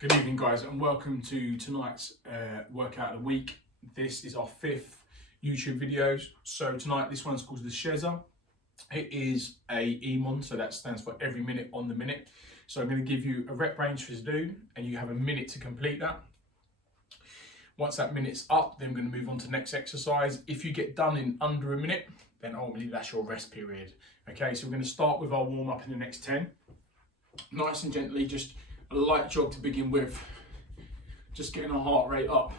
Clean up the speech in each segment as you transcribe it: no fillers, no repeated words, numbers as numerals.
Good evening, guys, and welcome to tonight's workout of the week. This is our 5th YouTube video. So tonight, this one's called the Shezza. It is a EMON, so that stands for every minute on the minute. So I'm going to give you a rep range for to do, and you have a minute to complete that. Once that minute's up, then we're going to move on to the next exercise. If you get done in under a minute, then ultimately that's your rest period. Okay, so we're going to start with our warm up in the next 10. Nice and gently, just a light jog to begin with, just getting our heart rate up.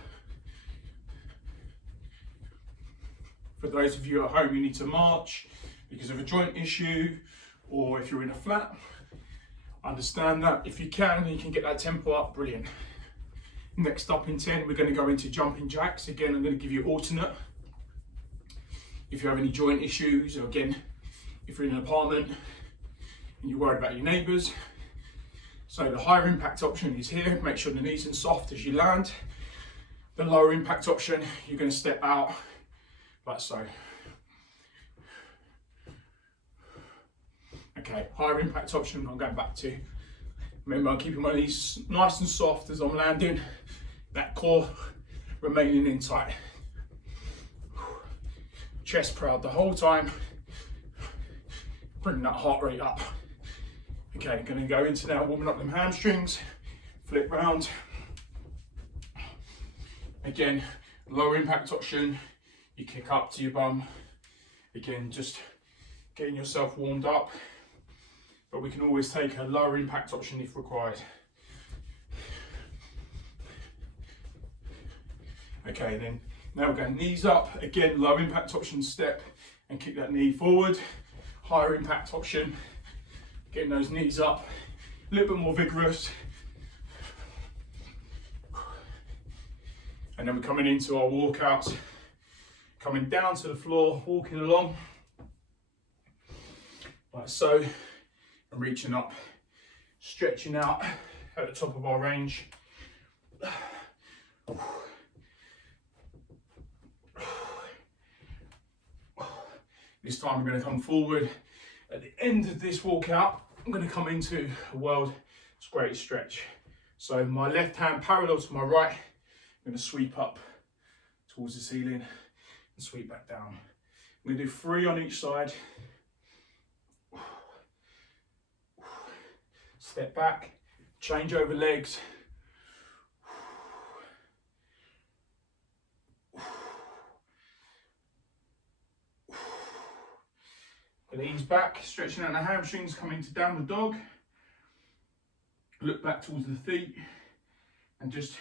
For those of you at home, you need to march because of a joint issue, or if you're in a flat, understand that. If you can get that tempo up, brilliant. Next up in 10, we're going to go into jumping jacks. Again, I'm going to give you alternate. If you have any joint issues, or again, if you're in an apartment and you're worried about your neighbours. So the higher impact option is here. Make sure the knees are soft as you land. The lower impact option, you're going to step out like so. Okay, higher impact option, I'm going back to. Remember, I'm keeping my knees nice and soft as I'm landing. That core remaining in tight. Chest proud the whole time. Bring that heart rate up. Okay, going to go into now warming up them hamstrings. Flip round. Again, lower impact option. You kick up to your bum. Again, just getting yourself warmed up. But we can always take a lower impact option if required. Okay, then now we're going knees up. Again, low impact option, step and kick that knee forward. Higher impact option, getting those knees up, a little bit more vigorous. And then we're coming into our walkouts, coming down to the floor, walking along, like so, and reaching up, stretching out at the top of our range. This time I'm going to come forward. At the end of this walkout, I'm going to come into a world's greatest stretch. So my left hand parallel to my right, I'm going to sweep up towards the ceiling and sweep back down. I'm going to do 3 on each side. Step back, change over legs. And ease back, stretching out the hamstrings, come into downward dog. Look back towards the feet and just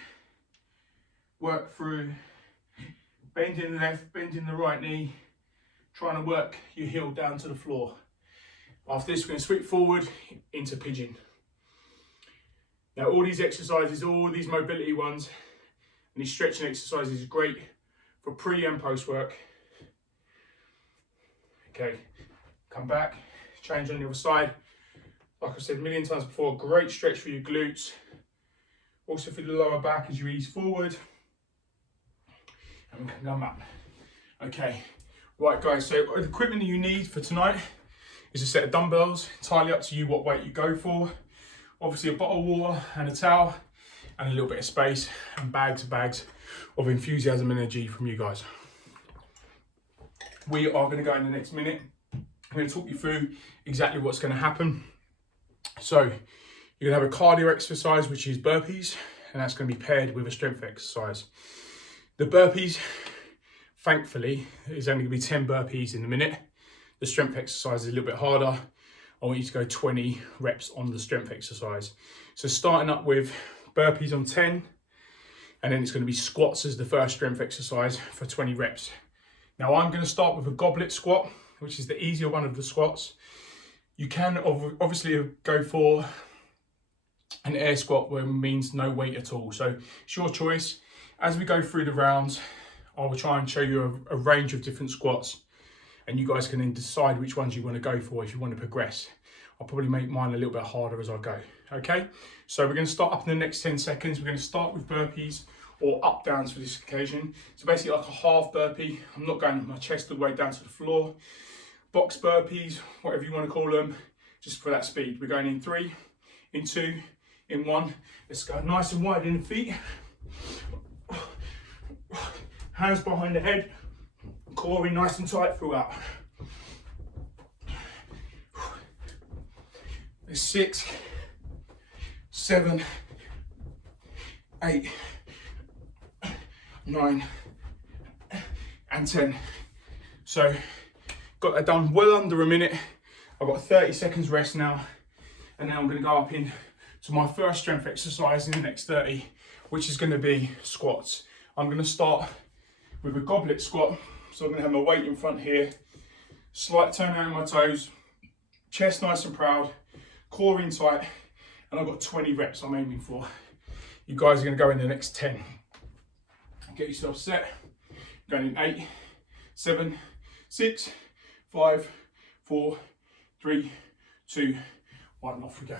work through bending the left, bending the right knee, trying to work your heel down to the floor. After this, we're going to sweep forward into pigeon. Now, all these exercises, all these mobility ones, and these stretching exercises are great for pre and post work. Okay. Come back, change on the other side. Like I said a million times before, great stretch for your glutes. Also for the lower back as you ease forward. And we can come up. Okay, right guys, so the equipment that you need for tonight is a set of dumbbells. Entirely up to you what weight you go for. Obviously a bottle of water and a towel and a little bit of space and bags of enthusiasm and energy from you guys. We are going to go in the next minute. I'm going to talk you through exactly what's going to happen. So you're going to have a cardio exercise, which is burpees, and that's going to be paired with a strength exercise. The burpees, thankfully, is only going to be 10 burpees in a minute. The strength exercise is a little bit harder. I want you to go 20 reps on the strength exercise. So starting up with burpees on 10, and then it's going to be squats as the first strength exercise for 20 reps. Now I'm going to start with a goblet squat, which is the easier one of the squats. You can obviously go for an air squat, where it means no weight at all. So it's your choice. As we go through the rounds, I will try and show you a range of different squats, and you guys can then decide which ones you want to go for if you want to progress. I'll probably make mine a little bit harder as I go. Okay, so we're going to start up in the next 10 seconds. We're going to start with burpees, or up downs for this occasion. So basically like a half burpee. I'm not going my chest all the way down to the floor. Box burpees, whatever you want to call them, just for that speed. We're going in 3, in 2, in 1. Let's go nice and wide in the feet. Hands behind the head, core in nice and tight throughout. There's 6, 7, 8, 9, and 10. So, got that done well under a minute. I've got 30 seconds rest now, and now I'm going to go up in to my first strength exercise in the next 30, which is going to be squats. I'm going to start with a goblet squat. So I'm going to have my weight in front here, slight turn out of my toes, chest nice and proud, core in tight, and I've got 20 reps I'm aiming for. You guys are going to go in the next 10. Get yourself set. Going in 8, 7, 6, 5, 4, 3, 2, 1. Off we go.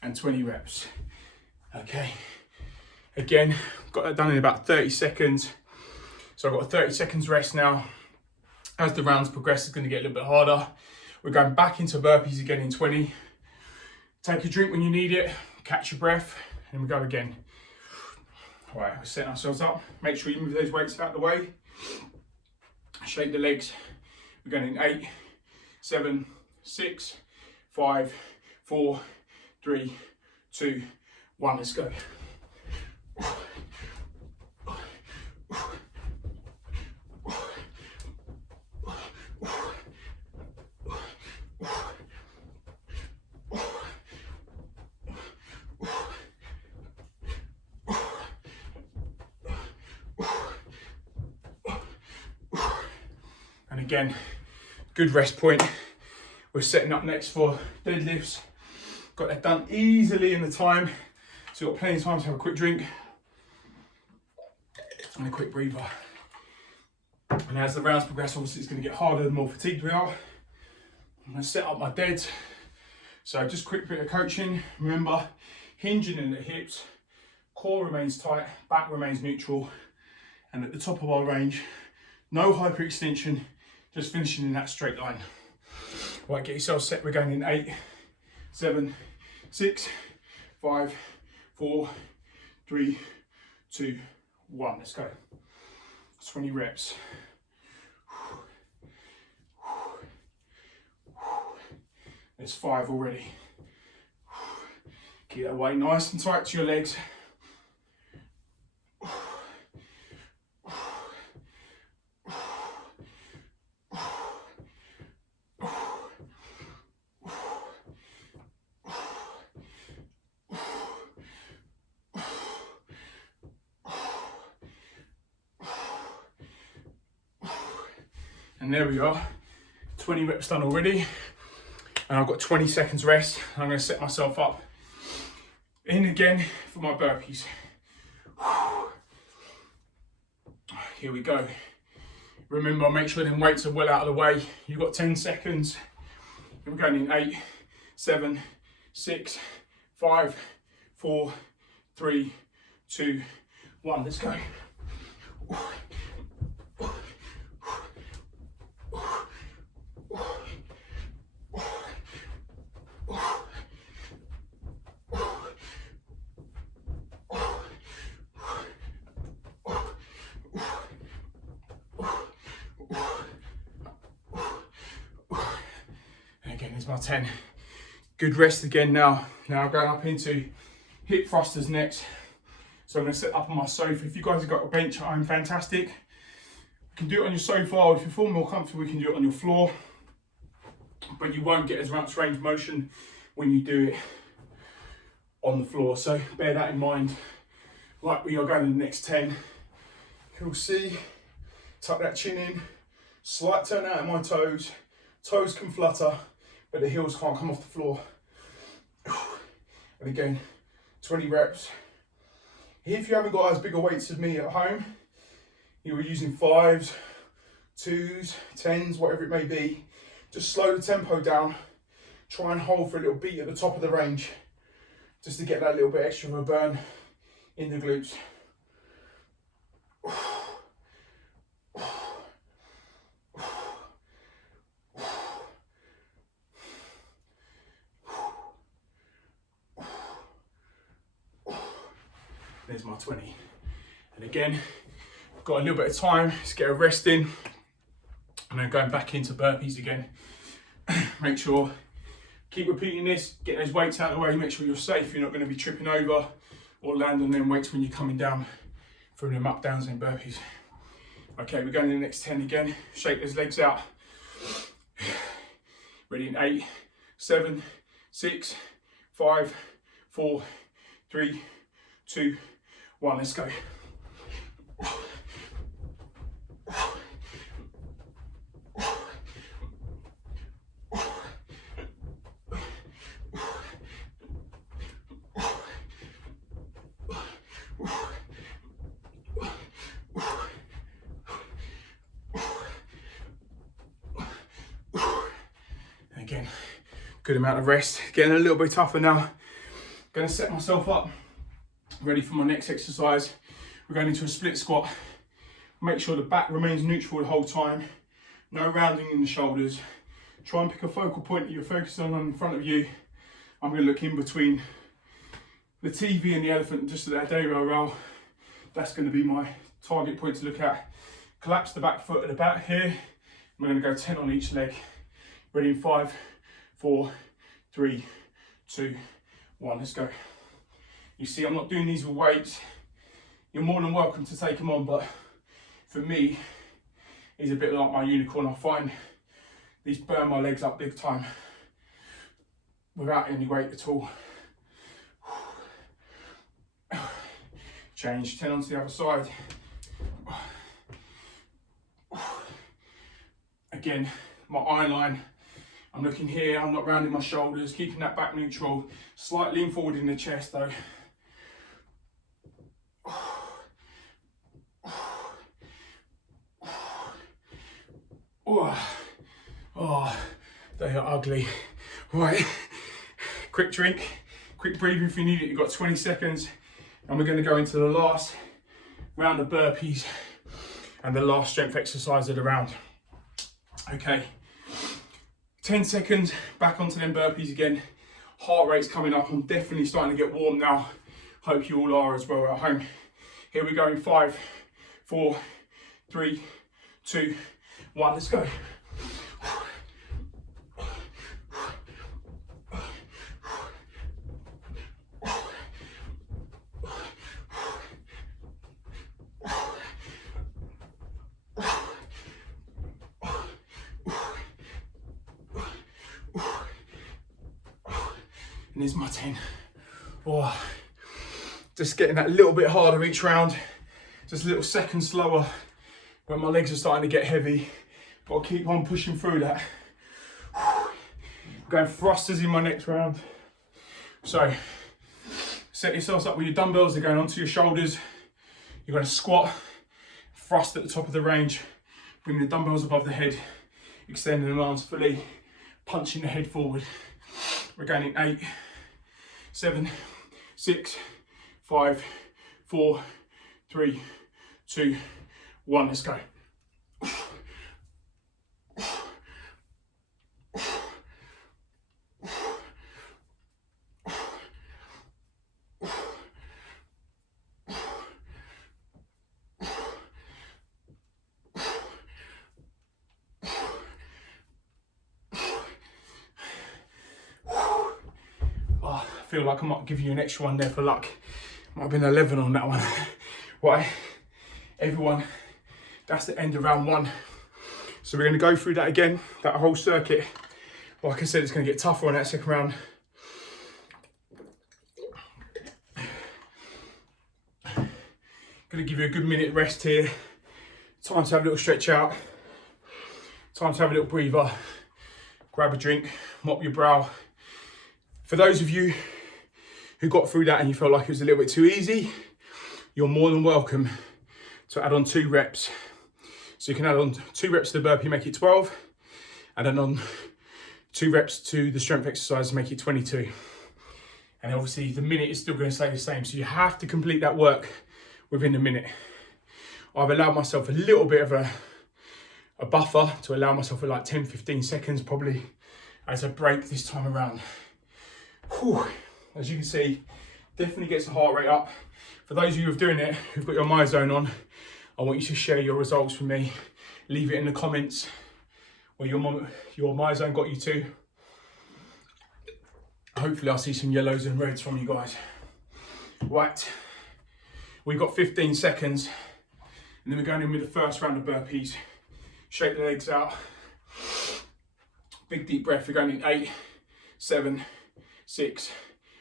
And 20 reps. Okay, again, got that done in about 30 seconds. So I've got a 30 seconds rest now. As the rounds progress, it's going to get a little bit harder. We're going back into burpees again in 20. Take a drink when you need it, catch your breath, and we go again. All right, we're setting ourselves up. Make sure you move those weights out of the way. Shake the legs. We're going in 8, 7, 6, 5, 4, 3, 2, 1, let's go. And again, good rest point. We're setting up next for deadlifts. Got that done easily in the time. So you've got plenty of time to have a quick drink and a quick breather. And as the rounds progress, obviously it's going to get harder the more fatigued we are. I'm going to set up my deads. So just a quick bit of coaching. Remember, hinging in the hips, core remains tight, back remains neutral. And at the top of our range, no hyperextension, just finishing in that straight line. Right, get yourself set. We're going in 8, 7, 6, 5, 4, 3, 2, 1. Let's go. 20 reps. There's 5 already. Keep that weight nice and tight to your legs. And there we are, 20 reps done already. And I've got 20 seconds rest. I'm going to set myself up in again for my burpees. Here we go. Remember, make sure them weights are well out of the way. You've got 10 seconds. We're going in 8, 7, 6, 5, 4, 3, 2, 1. Let's go. Again, here's my 10. Good rest again now. Now I'm going up into hip thrusters next. So I'm going to sit up on my sofa. If you guys have got a bench at home, fantastic. You can do it on your sofa, or if you feel more comfortable, you can do it on your floor. But you won't get as much range of motion when you do it on the floor. So bear that in mind. Right, we are going to the next 10. You'll see, tuck that chin in, slight turn out of my toes. Toes can flutter, but the heels can't come off the floor. And again, 20 reps. If you haven't got as big a weights as me at home, You were using 5s, 2s, 10s, whatever it may be. Just slow the tempo down. Try and hold for a little beat at the top of the range, just to get that little bit extra of a burn in the glutes. There's my 20. And again, got a little bit of time, let's get a rest in. And then going back into burpees again. Make sure, keep repeating this, get those weights out of the way, make sure you're safe, you're not going to be tripping over or land on them weights when you're coming down from them up, downs and burpees. Okay, we're going to the next 10 again. Shake those legs out. Ready in 8, 7, 6, 5, 4, 3, 2, 1, let's go. Again, good amount of rest. Getting a little bit tougher now. Gonna set myself up, ready for my next exercise. We're going into a split squat. Make sure the back remains neutral the whole time. No rounding in the shoulders. Try and pick a focal point that you're focusing on in front of you. I'm gonna look in between the TV and the elephant, just at that day rail. That's gonna be my target point to look at. Collapse the back foot at the back here. We're gonna go 10 on each leg. Ready in 5, 4, 3, 2, 1, let's go. You see, I'm not doing these with weights. You're more than welcome to take them on, but for me, it's a bit like my unicorn. I find these burn my legs up big time without any weight at all. Change, 10 onto the other side. Again, my iron line. I'm looking here, I'm not rounding my shoulders, keeping that back neutral. Slight lean forward in the chest though. Oh, they are ugly. Right, quick drink, quick breathe if you need it. You've got 20 seconds. And we're gonna go into the last round of burpees and the last strength exercise of the round. Okay. 10 seconds, back onto them burpees again. Heart rate's coming up. I'm definitely starting to get warm now. Hope you all are as well at home. Here we go in 5, 4, 3, 2, 1, let's go. And here's my 10. Oh, just getting that little bit harder each round. Just a little second slower when my legs are starting to get heavy. But I'll keep on pushing through that. Going thrusters in my next round. So, set yourselves up with your dumbbells. They're going onto your shoulders. You're going to squat, thrust at the top of the range. Bring the dumbbells above the head. Extending the arms fully. Punching the head forward. We're going in 8, 7, 6, 5, 4, 3, 2, 1, let's go. I feel like I might give you an extra one there for luck. Might have been 11 on that one. Right, everyone, that's the end of round 1. So we're gonna go through that again, that whole circuit. Like I said, it's gonna get tougher on that second round. Gonna give you a good minute rest here. Time to have a little stretch out. Time to have a little breather. Grab a drink, mop your brow. For those of you who got through that and you felt like it was a little bit too easy, you're more than welcome to add on 2 reps. So you can add on 2 reps to the burpee, make it 12, and then on 2 reps to the strength exercise, make it 22. And obviously the minute is still going to stay the same. So you have to complete that work within a minute. I've allowed myself a little bit of a buffer to allow myself for like 10-15 seconds probably as a break this time around. Whew. As you can see, definitely gets the heart rate up. For those of you who are doing it, who've got your MyZone on, I want you to share your results with me. Leave it in the comments where your MyZone got you to. Hopefully I'll see some yellows and reds from you guys. Right, we've got 15 seconds and then we're going in with the first round of burpees. Shake the legs out. Big deep breath. We're going in 8, 7, 6,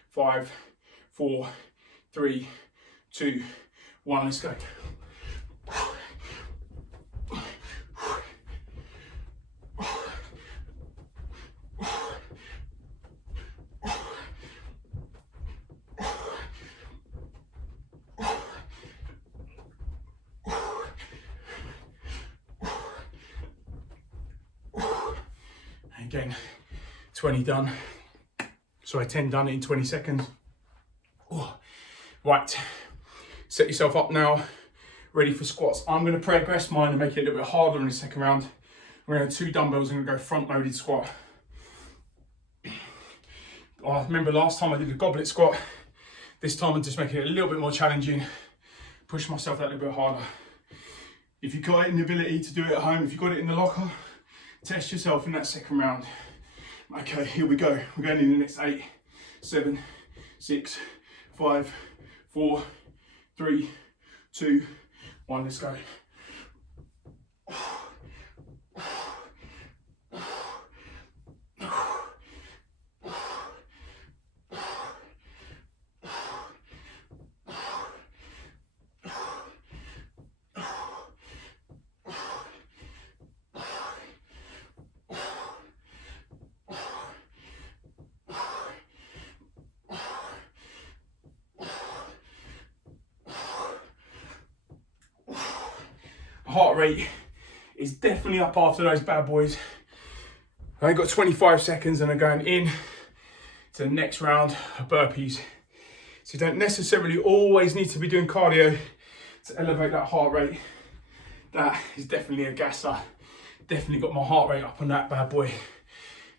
5, 4, 3, 2, 1. Let's go. Again, 20 done. Sorry, 10 done in 20 seconds. Oh. Right, set yourself up now, ready for squats. I'm going to progress mine and make it a little bit harder in the second round. We're going to have 2 dumbbells and we're going to go front loaded squat. I remember last time I did a goblet squat. This time I'm just making it a little bit more challenging, push myself that little bit harder. If you've got an ability to do it at home, if you've got it in the locker, test yourself in that second round. Okay, here we go. We're going in the next 8, 7, 6, 5, 4, 3, 2, 1. Let's go. Heart rate is definitely up after those bad boys. I only got 25 seconds and I'm going in to the next round of burpees. So you don't necessarily always need to be doing cardio to elevate that heart rate. That is definitely a gasser. Definitely got my heart rate up on that bad boy.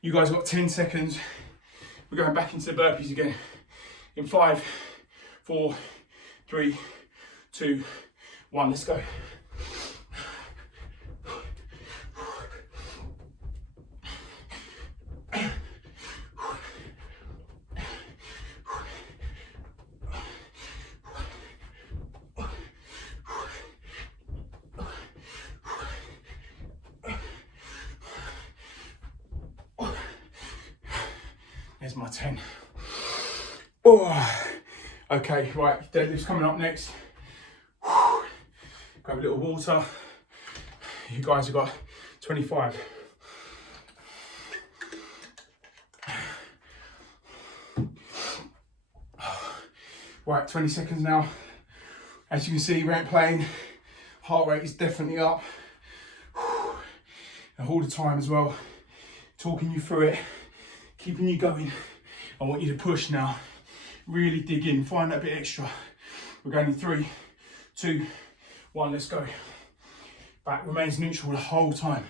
You guys got 10 seconds. We're going back into the burpees again. In 5, 4, 3, 2, 1. Let's go. There's my 10. Oh, okay, right, deadlift's coming up next. Grab a little water. You guys have got 25. Right, 20 seconds now. As you can see, we ain't playing. Heart rate is definitely up. And all the time as well. Talking you through it, keeping you going. I want you to push now. Really dig in, find that bit extra. We're going in 3, 2, 1, let's go. Back remains neutral the whole time.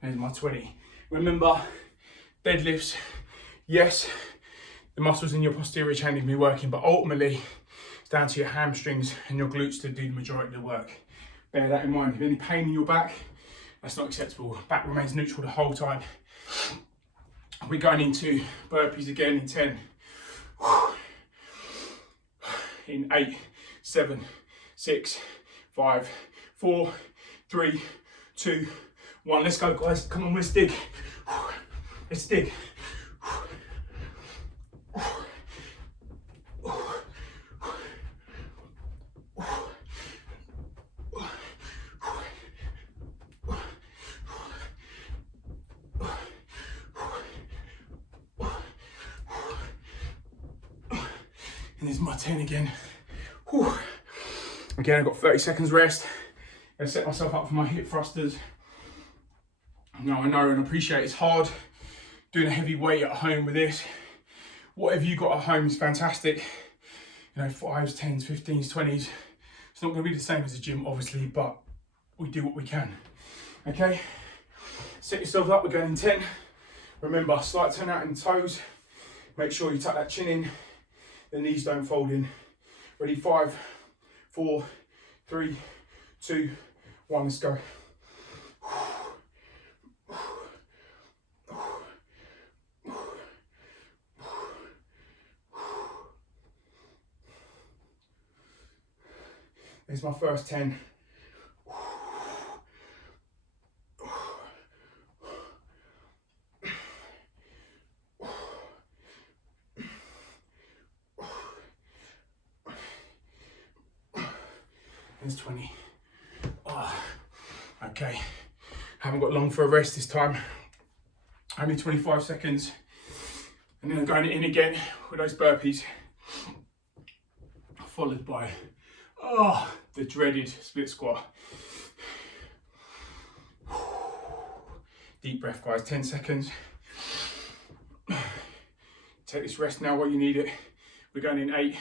There's my 20. Remember, deadlifts, yes, the muscles in your posterior chain need to be working, but ultimately, it's down to your hamstrings and your glutes to do the majority of the work. Bear that in mind. If you have any pain in your back, that's not acceptable. Back remains neutral the whole time. We're going into burpees again in 10. In 8, 7, 6, 5, 4, 3, 2, 1. Let's go, guys. Come on, let's dig. Let's dig. And there's my 10 again. Whew. Again, I've got 30 seconds rest. I'm gonna set myself up for my hip thrusters. Now I know and appreciate it's hard doing a heavy weight at home with this. Whatever you got at home is fantastic. You know, 5s, 10s, 15s, 20s. It's not gonna be the same as the gym, obviously, but we do what we can. Okay? Set yourself up, we're going in 10. Remember, slight turn out in the toes. Make sure you tuck that chin in. The knees don't fold in. Ready, 5, 4, 3, 2, 1, let's go. There's my first 10. There's 20. Oh, okay, haven't got long for a rest this time. Only 25 seconds. And then I'm going in again with those burpees. Followed by, the dreaded split squat. Deep breath, guys, 10 seconds. Take this rest now while you need it. We're going in 8,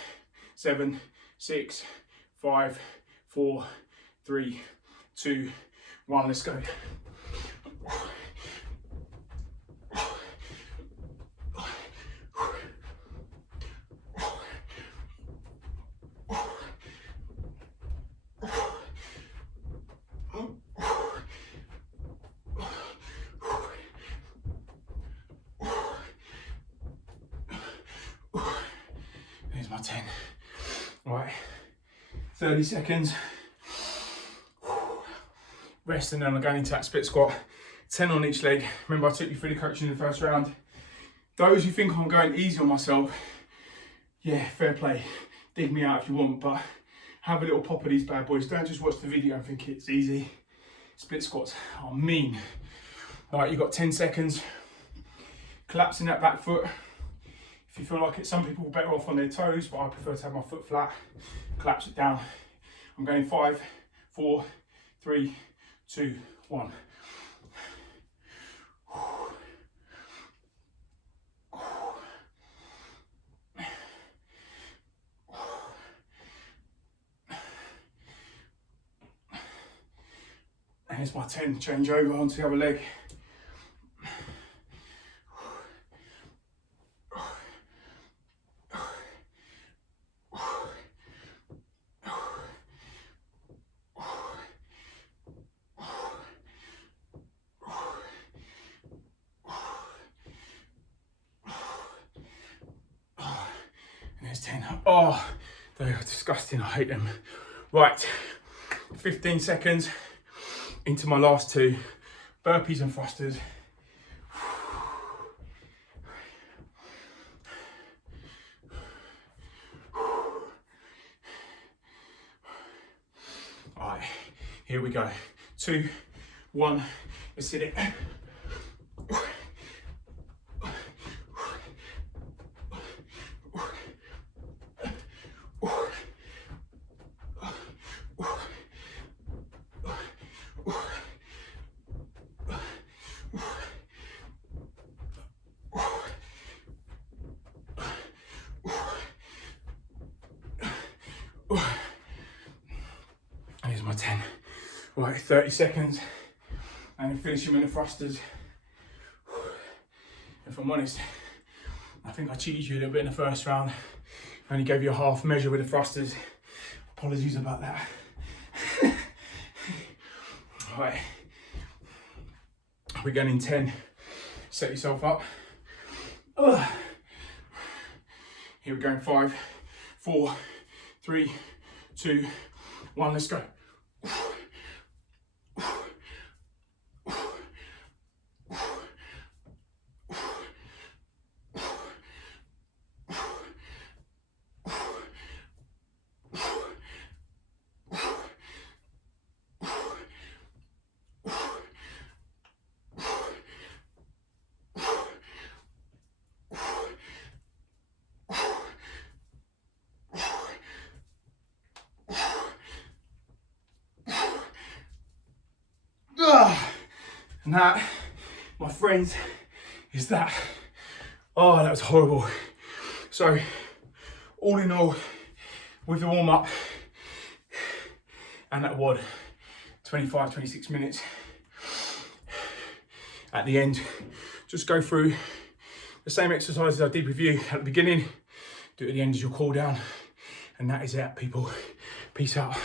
7, 6, 5, 4, 3, 2, 1, let's go. There's my 10. Right, 30 seconds. Rest, and then I'm going into that split squat. 10 on each leg. Remember, I took you through the coaching in the first round. Those who think I'm going easy on myself, yeah, fair play. Dig me out if you want, but have a little pop of these bad boys. Don't just watch the video and think it's easy. Split squats are mean. All right, you've got 10 seconds. Collapsing that back foot. If you feel like it, some people are better off on their toes, but I prefer to have my foot flat. Collapse it down. I'm going 5, 4, 3, 2, 1. And here's my 10, change over onto the other leg. There's 10. Oh, they are disgusting. I hate them. Right, 15 seconds into my last 2 burpees and thrusters. All right, here we go. 2, 1. Let's hit it. Here's my 10. Right, 30 seconds. And then finishing with the thrusters. If I'm honest, I think I cheated you a little bit in the first round. I only gave you a half measure with the thrusters. Apologies about that. Right. We're going in 10. Set yourself up. Here we're going 5, 4, 3, 2, 1. Let's go. And that, my friends, is that. Oh, that was horrible. So, all in all, with the warm up and that WOD, 25, 26 minutes. At the end, just go through the same exercises I did with you at the beginning. Do it at the end as your cool down. And that is it, people. Peace out.